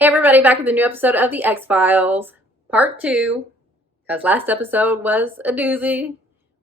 Hey everybody, back with a new episode of The X-Files, Part 2, because last episode was a doozy.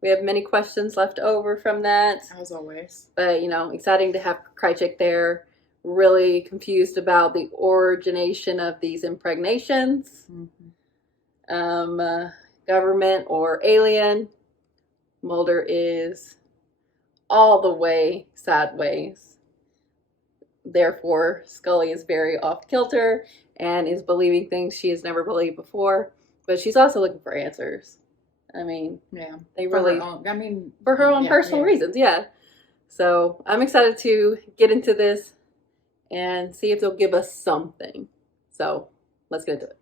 We have many questions left over from that. As always. But, exciting to have Krychek there. Really confused about the origination of these impregnations. Government or alien. Mulder is all the way sideways. Therefore, Scully is very off-kilter and is believing things she has never believed before. But she's also looking for answers. I mean, yeah, they for really... for her own personal reasons, yeah. So, I'm excited to get into this and see if they'll give us something. So, let's get into it.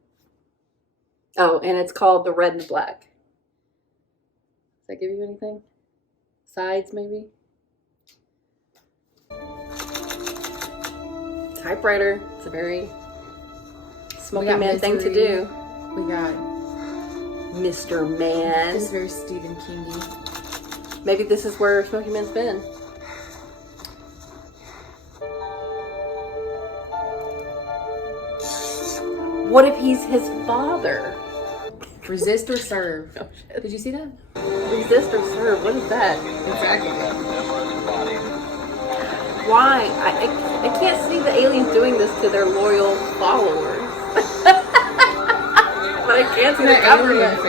Oh, and it's called The Red and the Black. Does that give you anything? Sides, maybe? Typewriter. It's a very Smoking Man thing to do. We got Mr. Man. This is very Stephen Kingy. Maybe this is where Smoking Man's been. What if he's his father? Resist or serve. Oh, shit. Did you see that? Resist or serve. What is that? Exactly. Why? I can't see the aliens doing this to their loyal followers. But I can't see the government.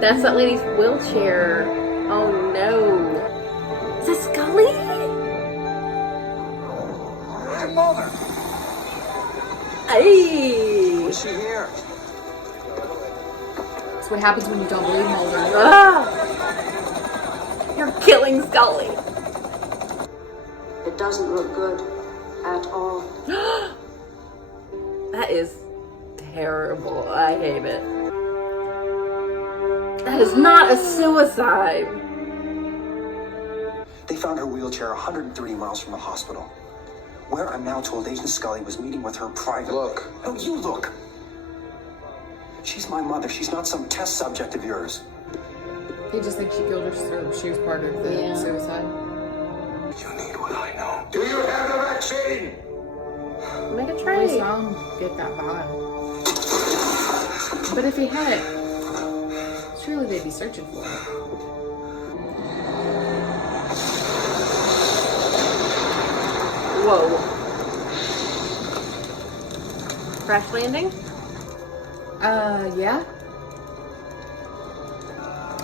That's that lady's wheelchair. Oh no. Is that Scully? Hey, Mulder! Hey! Is she here? That's what happens when you don't believe Mulder. Ah! You're killing Scully. It doesn't look good at all. That is terrible. I hate it. That is not a suicide. They found her wheelchair 130 miles from the hospital, where I'm now told Agent Scully was meeting with her privately. Look. No, you look. She's my mother. She's not some test subject of yours. They just think she killed her, she was part of the suicide. You need what I know. Do you have the vaccine? Make a At trade. least I don't get that vibe. But if he had it, surely they'd be searching for it. Whoa. Crash landing? Yeah.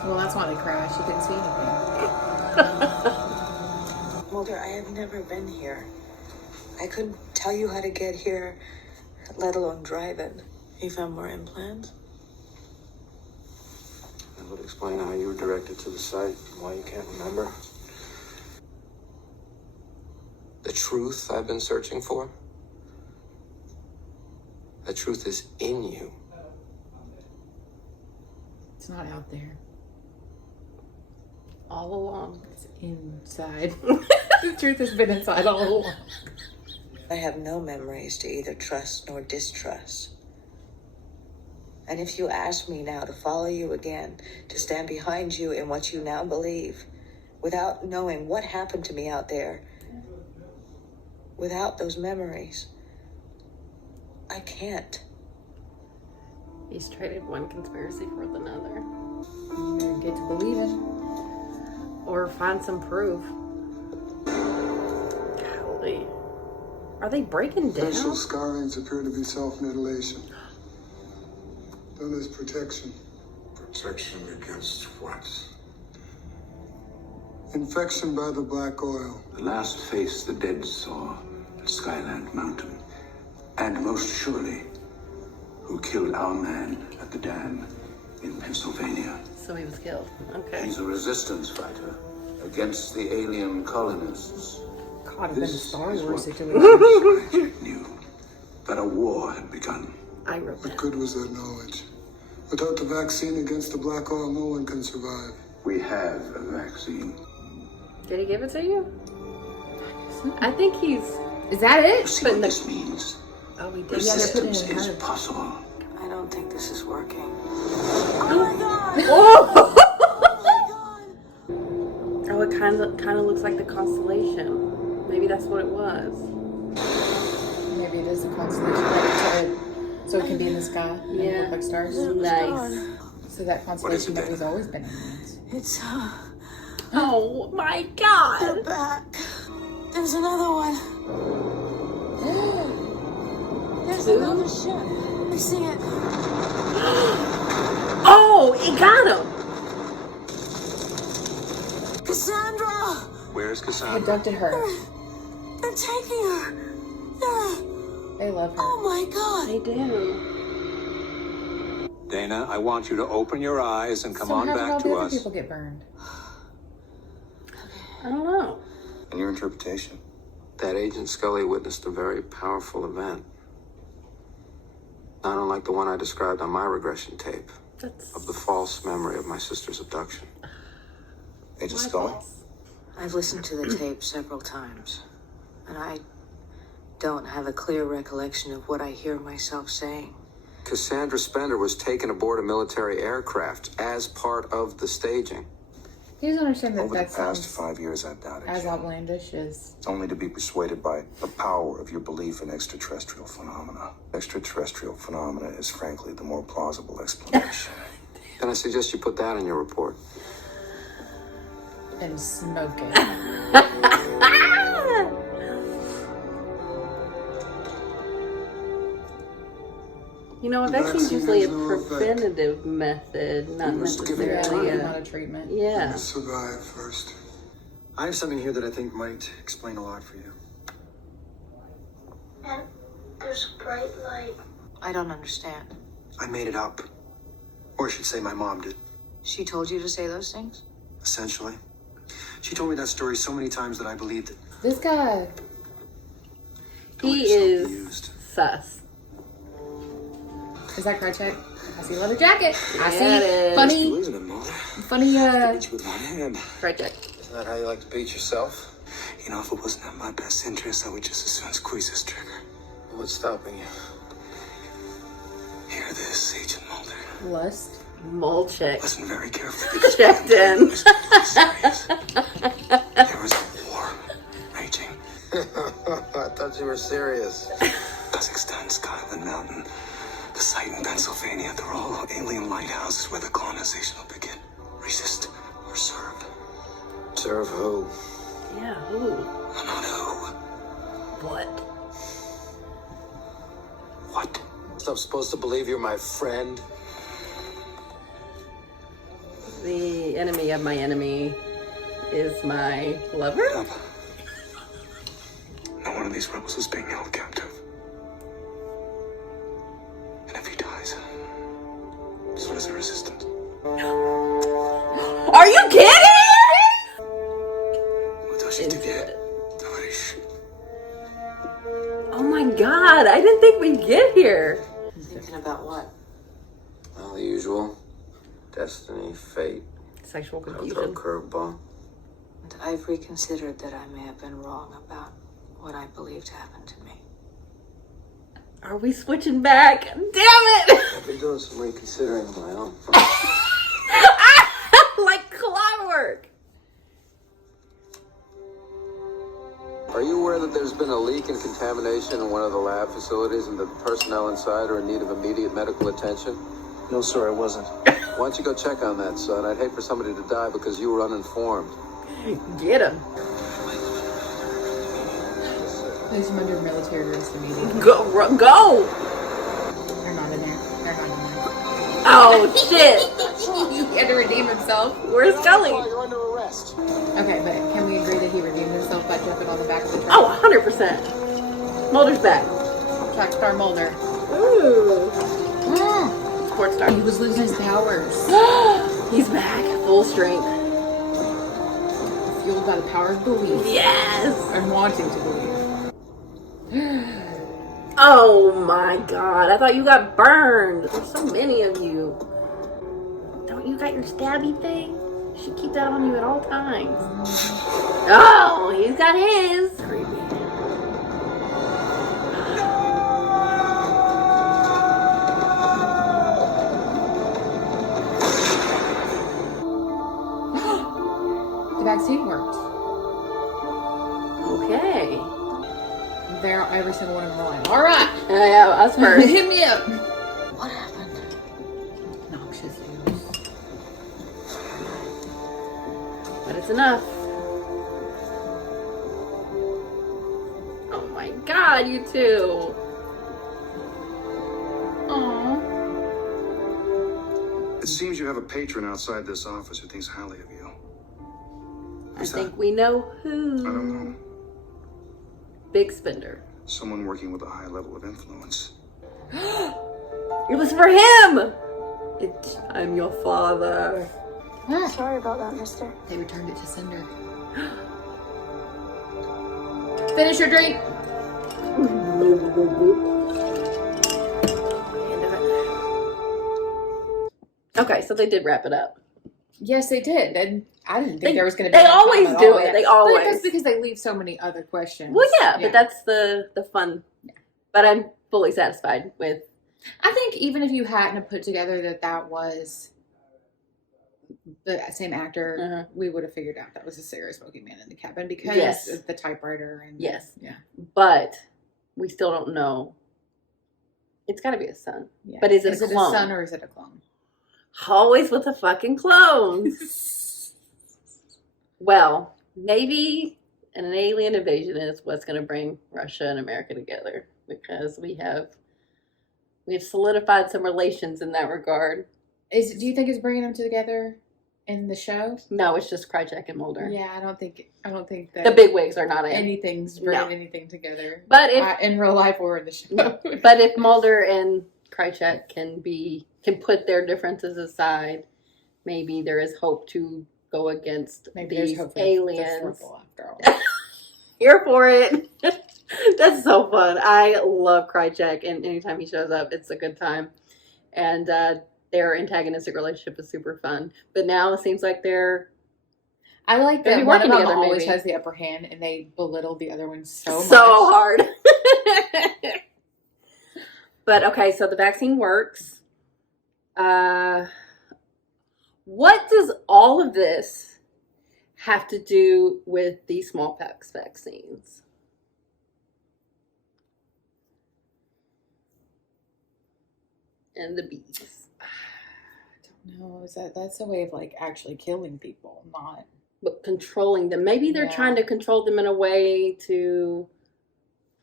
Well, that's why they crashed. You couldn't see anything. Mulder, I have never been here. I couldn't tell you how to get here, let alone drive it. You found more implants? That would explain how you were directed to the site and why you can't remember. The truth I've been searching for? The truth is in you. It's not out there. All along. It's inside. The truth has been inside all along. I have no memories to either trust nor distrust. And if you ask me now to follow you again, to stand behind you in what you now believe, without knowing what happened to me out there, without those memories, I can't. He's traded one conspiracy for another. You better get to believe it. Or find some proof. Golly. Are they breaking down? Facial scarrings appear to be self-mutilation. Done as protection. Protection against what? Infection by the black oil. The last face the dead saw at Skyland Mountain. And most surely, who killed our man at the dam in Pennsylvania. So he was killed. Okay. He's a resistance fighter against the alien colonists. Caught up in the Star is Wars what situation. Krychek knew, that a war had begun. I wrote What that. good was that knowledge? Without the vaccine against the black oil, no one can survive. We have a vaccine. Did he give it to you? I think he's... Is that it? See But what the- this means? Oh, he did. Resistance put it in is her. possible. I don't think this is working. Oh, it kind of looks like the constellation. Maybe that's what it was. the constellation, so it can be in the sky and look like stars. Nice. So that constellation that we've always been in. It's, Oh my god. they're back. There's another one. There's another ship. I see it. Oh, it got him. Cassandra! Where's I Cassandra? abducted her. They're taking her. They love her. Oh my god. They do. Dana, I want you to open your eyes and come So on how did all back the to other us. people get burned? I don't know. In your interpretation, That Agent Scully witnessed a very powerful event. Not unlike the one I described on my regression tape That's of the false memory of my sister's abduction. Agent Scully? I've listened to the tape several times, and I don't have a clear recollection of what I hear myself saying. Cassandra Spender was taken aboard a military aircraft as part of the staging. You just understand that Over the that past sounds 5 years, I've doubted as you. outlandish as Only to be persuaded by the power of your belief in extraterrestrial phenomena. Extraterrestrial phenomena is frankly the more plausible explanation. Then I suggest you put that in your report. and smoking. You know, vaccine's Vaccine usually a has no effect. preventative method, not You must give it necessarily Really, a... not a treatment. Yeah. Let's survive first. I have something here that I think might explain a lot for you. And there's a bright light. I don't understand. I made it up. Or I should say my mom did, She told you to say those things? essentially. She told me that story so many times that I believed it. This guy. Don't let He yourself be is used. sus. Is that card check? I see a leather jacket. I Yeah, see it is. funny, Losing it, Mother. funny, Beat you with one hand. Right check. Isn't that how you like to beat yourself? You know, if it wasn't in my best interest, I would just as soon squeeze this trigger. What's stopping you? Hear this, Agent Mulder. lust. Mole check. Listen very carefully because Checked in. It was really serious. There was a war raging. I thought you were serious. Kazakhstan, Skyland Mountain, the site in Pennsylvania, they're all alien lighthouses where the colonization will begin. Resist or serve. Serve who? Yeah, ooh. Not who. What? What? So I'm supposed to believe you're my friend? The enemy of my enemy is my lover? Up. No one of these rebels is being held captive. And if he dies, so does the resistance. Are you kidding? Into it. Oh my god, I didn't think we'd get here. Thinking about what? Well, the usual. Destiny, fate, Sexual throw a confusion. curveball. And I've reconsidered that I may have been wrong about what I believed happened to me. Are we switching back? Damn it! I've been doing some reconsidering of my own. Like clockwork. Are you aware that there's been a leak and contamination in one of the lab facilities and the personnel inside are in need of immediate medical attention? No, sir, I wasn't. Why don't you go check on that, son? I'd hate for somebody to die because you were uninformed. Get him. Place him under military arrest immediately. Go. They're not in there. They're not in there. Oh, shit. He had to redeem himself. Where's Scully? You're under arrest. Okay, but can we agree that he redeemed himself by jumping on the back of the truck? Oh, 100%. Mulder's back. Track star Mulder. Ooh. Sports star. He was losing his powers. He's back. Full strength. Fueled by the power of belief. Yes. And wanting to believe. Oh my god. I thought you got burned. There's so many of you. Don't you got your stabby thing? You should keep that on you at all times. Oh, he's got his. Creepy. The vaccine worked. Okay. every single one of them were like, all right. Yeah, us first. Hit me up. What happened? Noxious news. But it's enough. Oh my god, you two. Aww. It seems you have a patron outside this office who thinks highly of you. I think we know who. I don't know. Big spender. Someone working with a high level of influence. It was for him! I'm your father. Sorry about that, mister. They returned it to Cinder. Finish your drink. Okay, so they did wrap it up. Yes, they did. And I didn't think there was going to be. They always time at do all. it. Yeah. They always. But that's because they leave so many other questions. Well, yeah, but that's the fun. Yeah. But I'm fully satisfied with. I think even if you hadn't have put together that was the same actor, we would have figured out that was a serious smoking man in the cabin because of the typewriter and yeah. But we still don't know. It's got to be a son. Yeah. But is it a clone? Is it a son or is it a clone? Always with the fucking clones. Well, maybe an alien invasion is what's going to bring Russia and America together because we have solidified some relations in that regard. Do you think it's bringing them together in the show? No, it's just Krychek and Mulder. Yeah, I don't think that the bigwigs are not in. Anything's bringing anything together. But if in real life or in the show. No. But if Mulder and Krychek can put their differences aside, maybe there is hope to go against these aliens. After all. Here for it. That's so fun. I love Krychek, and anytime he shows up, it's a good time. And their antagonistic relationship is super fun. But now it seems like I like that one of them always has the upper hand, and they belittle the other one so much. So hard. But okay, so the vaccine works. What does all of this have to do with the smallpox vaccines? And the bees. I don't know. That's a way of like actually killing people, not but controlling them. Maybe they're trying to control them in a way to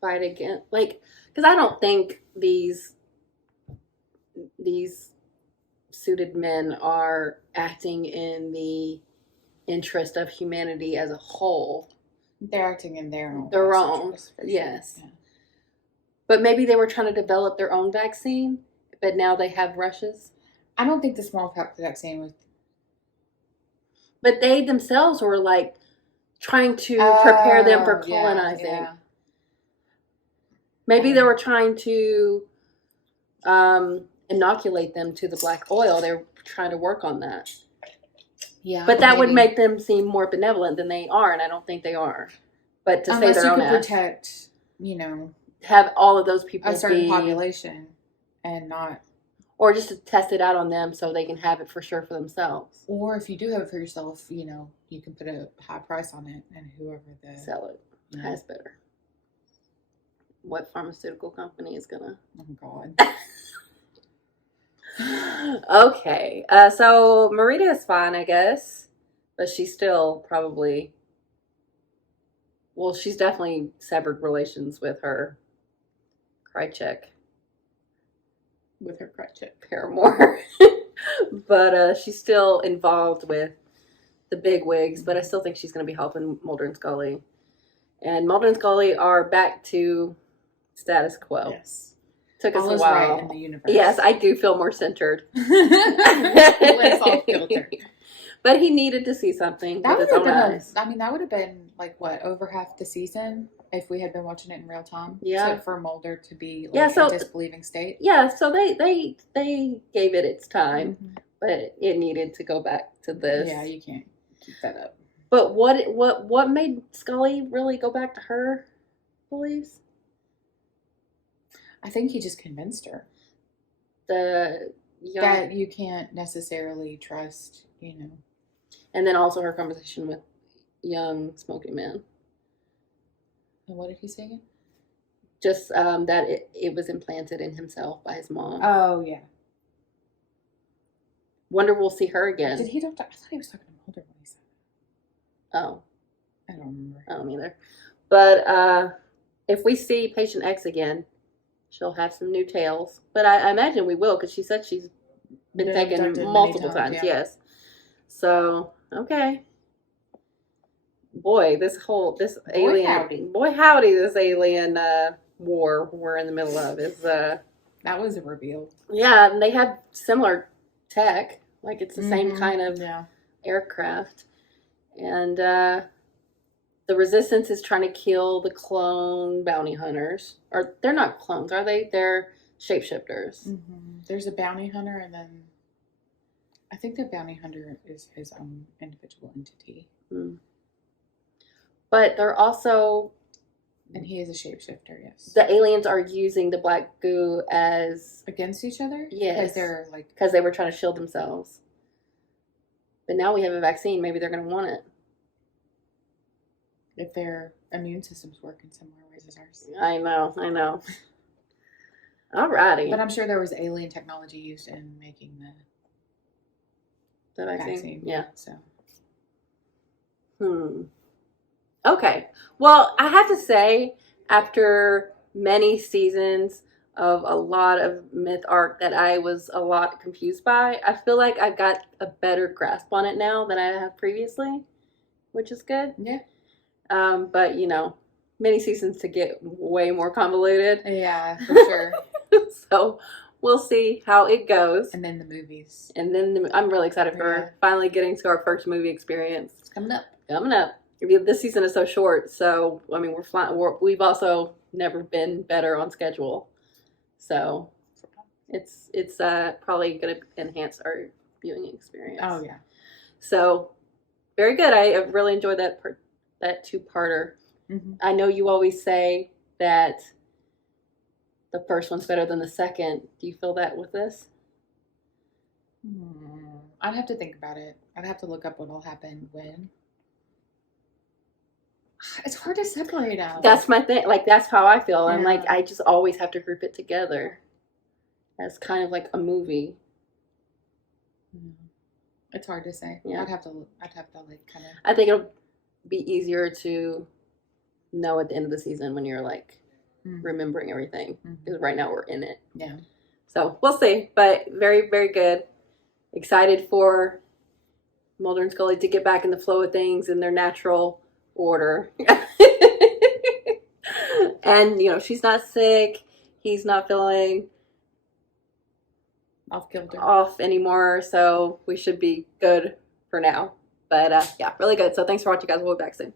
fight against, like, because I don't think these suited men are acting in the interest of humanity as a whole. They're acting in their own. Yes. Yeah. But maybe they were trying to develop their own vaccine, but now they have rushes. I don't think the smallpox vaccine was. But they themselves were like trying to prepare them for colonizing. Yeah. Maybe they were trying to inoculate them to the black oil. They were trying to work on that. Yeah. But that would make them seem more benevolent than they are, and I don't think they are. But to unless say their you own could protect, have all of those people a certain population and not. Or just to test it out on them so they can have it for sure for themselves. Or if you do have it for yourself, you can put a high price on it, and whoever sell it has better. What pharmaceutical company is gonna? Oh God. Okay, so Marita is fine, I guess, but she's still probably. Well, she's definitely severed relations with her Krychek. With her Krychek paramour. But she's still involved with the bigwigs, but I still think she's going to be helping Mulder and Scully. And Mulder and Scully are back to status quo. Yes. Took us all a while. Right in the universe. Yes, I do feel more centered. Less off kilter. But he needed to see something with his own eyes. That would have been like over half the season if we had been watching it in real time. Yeah. For Mulder to be in a disbelieving state. Yeah, so they gave it its time, but it needed to go back to this. Yeah, you can't keep that up. But what made Scully really go back to her beliefs? I think he just convinced her that you can't necessarily trust, And then also her conversation with young smoking man. And what did he say again? Just that it was implanted in himself by his mom. Oh, yeah. Wonder we'll see her again. Did he talk to, I thought he was talking to Mulder when he said Oh. that. I don't remember. I don't either. But if we see Patient X again, she'll have some new tales. But I imagine we will, because she said she's been taken multiple times. Yeah. Yes. So, okay. Boy, this alien... howdy. Boy, howdy, this alien war we're in the middle of is... That was a reveal. Yeah, and they have similar tech. Like, it's the same kind of aircraft. And the Resistance is trying to kill the clone bounty hunters. Or they're not clones, are they? They're shapeshifters. Mm-hmm. There's a bounty hunter, and then I think the bounty hunter is his own individual entity. Mm. But they're also... And he is a shapeshifter, yes. The aliens are using the black goo as... Against each other? Yes. Because they're like... Because they were trying to shield themselves. But now we have a vaccine. Maybe they're going to want it. If their immune systems work in similar ways as ours. I know. Alrighty. But I'm sure there was alien technology used in making the vaccine. Yeah. So. Okay. Well, I have to say, after many seasons of a lot of myth arc that I was a lot confused by, I feel like I've got a better grasp on it now than I have previously, which is good. Yeah. But, many seasons to get way more convoluted. Yeah, for sure. So we'll see how it goes. And then the movies. And then I'm really excited for finally getting to our first movie experience. It's coming up. This season is so short, so I mean we've also never been better on schedule, so it's probably going to enhance our viewing experience. Oh yeah. So very good. I really enjoyed that two-parter. Mm-hmm. I know you always say that the first one's better than the second. Do you feel that with this? I'd have to think about it. I'd have to look up what'll happen when. It's hard to separate out. That's my thing. Like, that's how I feel. Yeah. I'm like, I just always have to group it together as kind of like a movie. It's hard to say. Yeah. I'd have to like kind of. I think it'll be easier to know at the end of the season when you're like remembering everything, because right now we're in it. Yeah. So we'll see, but very, very good. Excited for Mulder and Scully to get back in the flow of things in their natural order. And she's not sick, he's not feeling off anymore, so we should be good for now. But yeah, really good. So thanks for watching, guys. We'll be back soon.